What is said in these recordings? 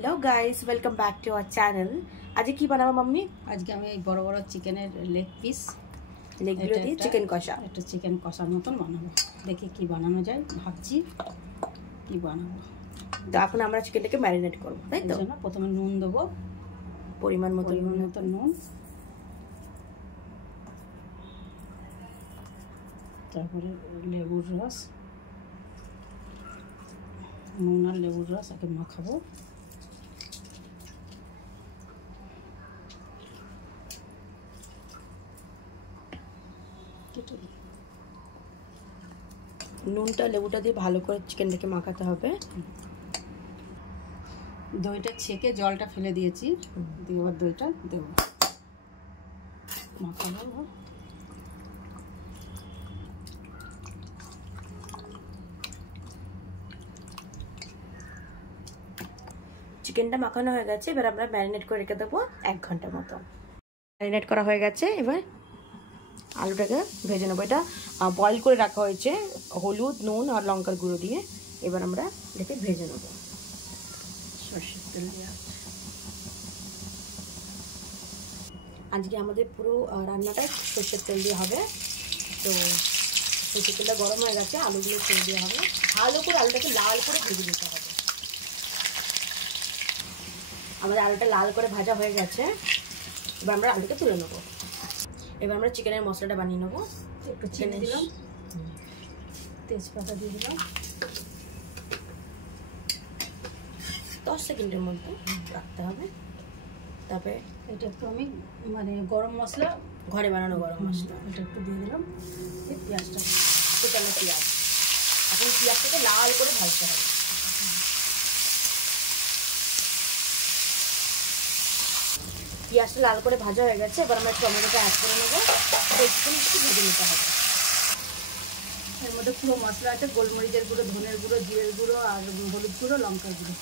Hello guys, welcome back to our channel. आज की बनाबो मम्मी? आज के আমি বড় বড় চিকেনের লেগ গুলো দিয়ে চিকেন কষা, একটা চিকেন কষার মতন বানাবো। দেখি কি বানানো যায়, ভাবছি কি বানাবো। তো এখন আমরা চিকেনটাকে ম্যারিনেট করব, তাই তো? প্রথমে নুন দেবো, পরিমাণ মতো নুন, তারপরে লেবুর রস, নুন আর লেবুর রস আগে মাখাবো। নুনটা লেবুটা দিয়ে ভালো করে চিকেনটাকে মাখাতে হবে। দইটা ছেঁকে জলটা ফেলে দিয়েছি, দিয়ে আবার দইটা দেবো, মাখাবো। চিকেনটা মাখানো হয়ে গেছে, এবার আমরা ম্যারিনেট করে রেখে দেবো 1 ঘন্টা মতো। ম্যারিনেট করা হয়ে গেছে, এবার আলুটাকে ভেজে নেবো। এটা বয়েল করে রাখা হয়েছে হলুদ, নুন আর লঙ্কার গুঁড়ো দিয়ে। এবার আমরা এটাকে ভেজে নেবো সরষের তেল দিয়ে। আজকে আমাদের পুরো রান্নাটাই সরষের তেল দিয়ে হবে। তো সরষের তেলটা গরম হয়ে গেছে, আলুগুলো ছেড়ে দেওয়া হবে। ভালো করে আলুটাকে লাল করে ভেজে দিতে হবে। আমাদের আলুটা লাল করে ভাজা হয়ে গেছে, এবার আমরা আলুটা তুলে নেবো। এবার আমরা চিকেনের মশলাটা বানিয়ে নেবো। একটু চিনি দিলাম, তেজপাতা দিয়ে দিলাম, 10 সেকেন্ডের মধ্যে রাখতে হবে। তারপরে এটা একটু আমি গরম মশলা, ঘরে বানানো গরম মশলা, এটা একটু দিয়ে দিলাম। পেঁয়াজটা, চিকেনের পেঁয়াজ, এখন পেঁয়াজটাকে লাল করে ভাজতে হবে। পেঁয়াজটা লাল করে ভাজা হয়ে গেছে, এবার আমরা টমেটোটা অ্যাড করে নেবো। একটু ভেজে নিতে হবে। এর মধ্যে পুরো মশলা আছে, গোলমরিচের গুঁড়ো, ধনের গুঁড়ো, জিরের গুঁড়ো আর হলুদ গুঁড়ো, লঙ্কার গুঁড়ো।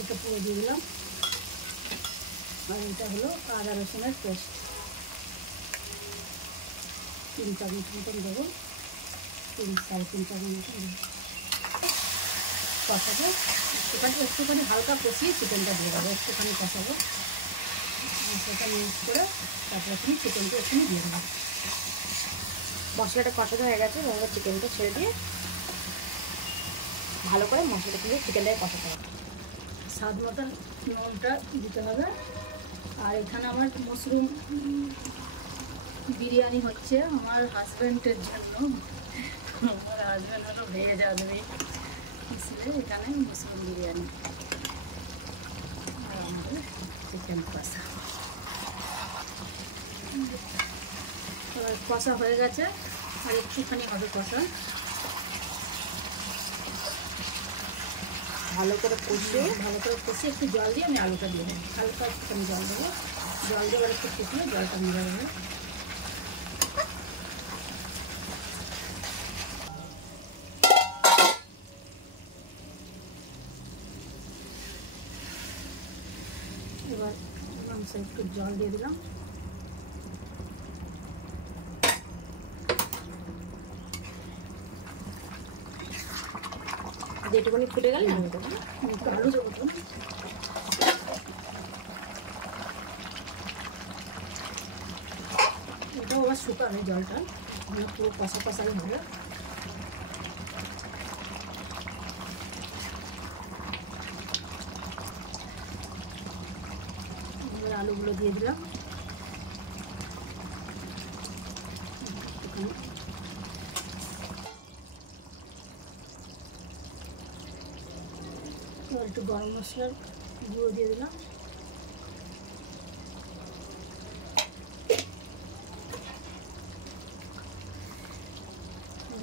এটা পুরো দিয়ে দিলাম। আর এটা হলো আদা রসুনের পেস্ট, 3 চামচ মতন দেবো, 3-3.5 চামচ মতন কষাবো। একটুখানি হালকা কষিয়ে চিকেনটা দিয়ে দেবো, একটুখানি কষাবো, সেটা মিক্স করে তারপরে চিকেনটা এখানে দিয়ে দেবো। মশলাটা কষানো হয়ে গেছে, আমরা চিকেনটা ছেড়ে দিয়ে ভালো করে মশলাটা দিয়ে চিকেনটাকে কষাতে হবে। স্বাদ মতন নুনটা দিতে হবে। আর এখানে আমার মাশরুম বিরিয়ানি হচ্ছে আমার হাজব্যান্ডের জন্য। আমার হাজব্যান্ড হলো ভেজ আদমি, इसलिए এখানে মাশরুম বিরিয়ানি। আর আমাদের চিকেন কষা, কষা হয়ে গেছে, আর একটুখানি হবে কষা। ভালো করে কষিয়ে একটু জল দিয়ে আমি আলুটা দিয়ে দেবো। হালকা একটুখানি জল দেবো, জল দেওয়ার একটু ফুটিয়ে জলটা মিলে দেবো। এবার একটু জল দিয়ে দিলাম। যেটুকুনি ফুটে গেলে আমি দেবো আলু দেবো তো। এটাও আবার শুকানো জলটা, পুরো কষা কষাই হবে। আলুগুলো দিয়ে দিলাম, একটু গরম মশলার গুঁড়ো দিয়ে দিলাম,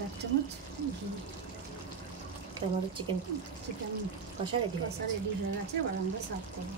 1 চামচ। আমাদের চিকেন চিকেন কষা রেডি হয়ে গেছে, এবার আমরা সার্ভ করবো।